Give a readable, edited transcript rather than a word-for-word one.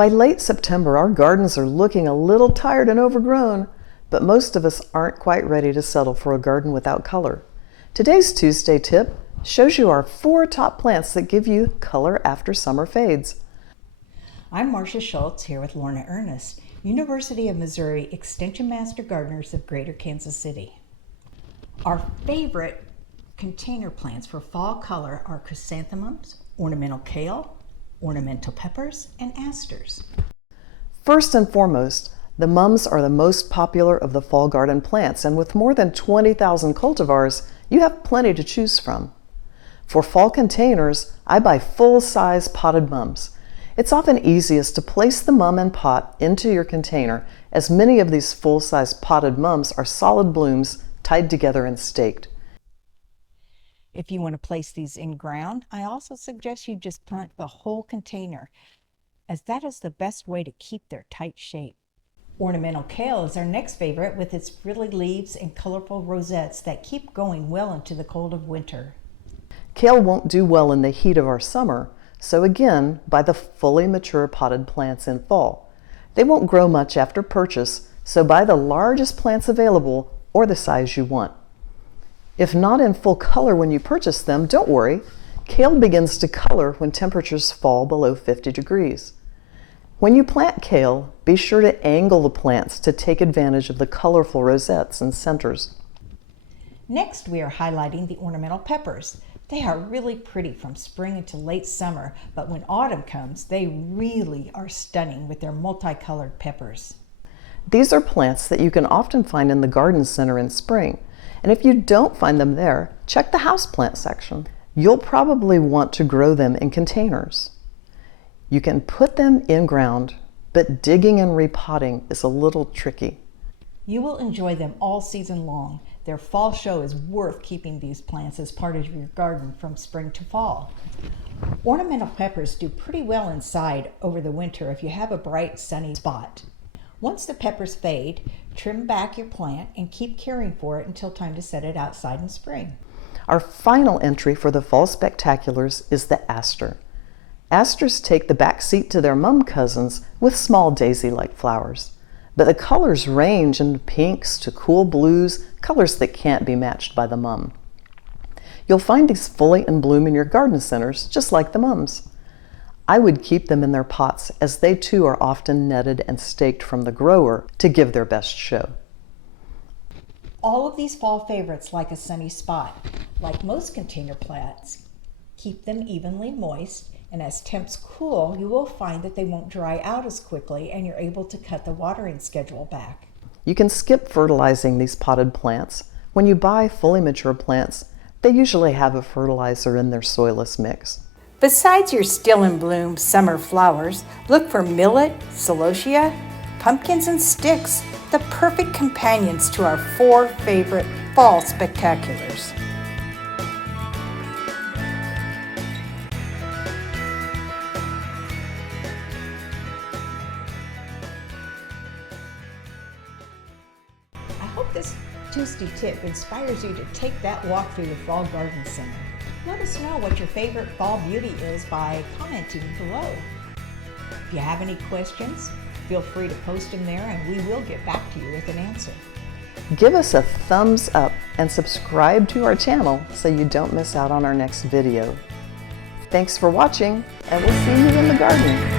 By late September, our gardens are looking a little tired and overgrown, but most of us aren't quite ready to settle for a garden without color. Today's Tuesday tip shows you our 4 top plants that give you color after summer fades. I'm Marcia Schultz here with Lorna Ernest, University of Missouri Extension Master Gardeners of Greater Kansas City. Our favorite container plants for fall color are Chrysanthemums, Ornamental Kale, Ornamental Peppers, and Asters. First and foremost, the mums are the most popular of the fall garden plants, and with more than 20,000 cultivars, you have plenty to choose from. For fall containers, I buy full-size potted mums. It's often easiest to place the mum and pot into your container, as many of these full-size potted mums are solid blooms tied together and staked. If you want to place these in ground, I also suggest you just plant the whole container, as that is the best way to keep their tight shape. Ornamental kale is our next favorite with its frilly leaves and colorful rosettes that keep going well into the cold of winter. Kale won't do well in the heat of our summer, so again, buy the fully mature potted plants in fall. They won't grow much after purchase, so buy the largest plants available or the size you want. If not in full color when you purchase them, don't worry. Kale begins to color when temperatures fall below 50 degrees. When you plant kale, be sure to angle the plants to take advantage of the colorful rosettes and centers. Next, we are highlighting the ornamental peppers. They are really pretty from spring into late summer, but when autumn comes, they really are stunning with their multicolored peppers. These are plants that you can often find in the garden center in spring. And if you don't find them there, check the houseplant section. You'll probably want to grow them in containers. You can put them in ground, but digging and repotting is a little tricky. You will enjoy them all season long. Their fall show is worth keeping these plants as part of your garden from spring to fall. Ornamental peppers do pretty well inside over the winter if you have a bright sunny spot. Once the peppers fade, trim back your plant and keep caring for it until time to set it outside in spring. Our final entry for the fall spectaculars is the aster. Asters take the back seat to their mum cousins with small daisy-like flowers. But the colors range in pinks to cool blues, colors that can't be matched by the mum. You'll find these fully in bloom in your garden centers, just like the mums. I would keep them in their pots, as they too are often netted and staked from the grower to give their best show. All of these fall favorites like a sunny spot. Like most container plants, keep them evenly moist, and as temps cool, you will find that they won't dry out as quickly and you're able to cut the watering schedule back. You can skip fertilizing these potted plants. When you buy fully mature plants, they usually have a fertilizer in their soilless mix. Besides your still in bloom summer flowers, look for millet, celosia, pumpkins, and sticks, the perfect companions to our 4 favorite fall spectaculars. I hope this Tuesday tip inspires you to take that walk through the fall garden center. Let us know what your favorite fall beauty is by commenting below. If you have any questions, feel free to post them there and we will get back to you with an answer. Give us a thumbs up and subscribe to our channel so you don't miss out on our next video. Thanks for watching, and we'll see you in the garden.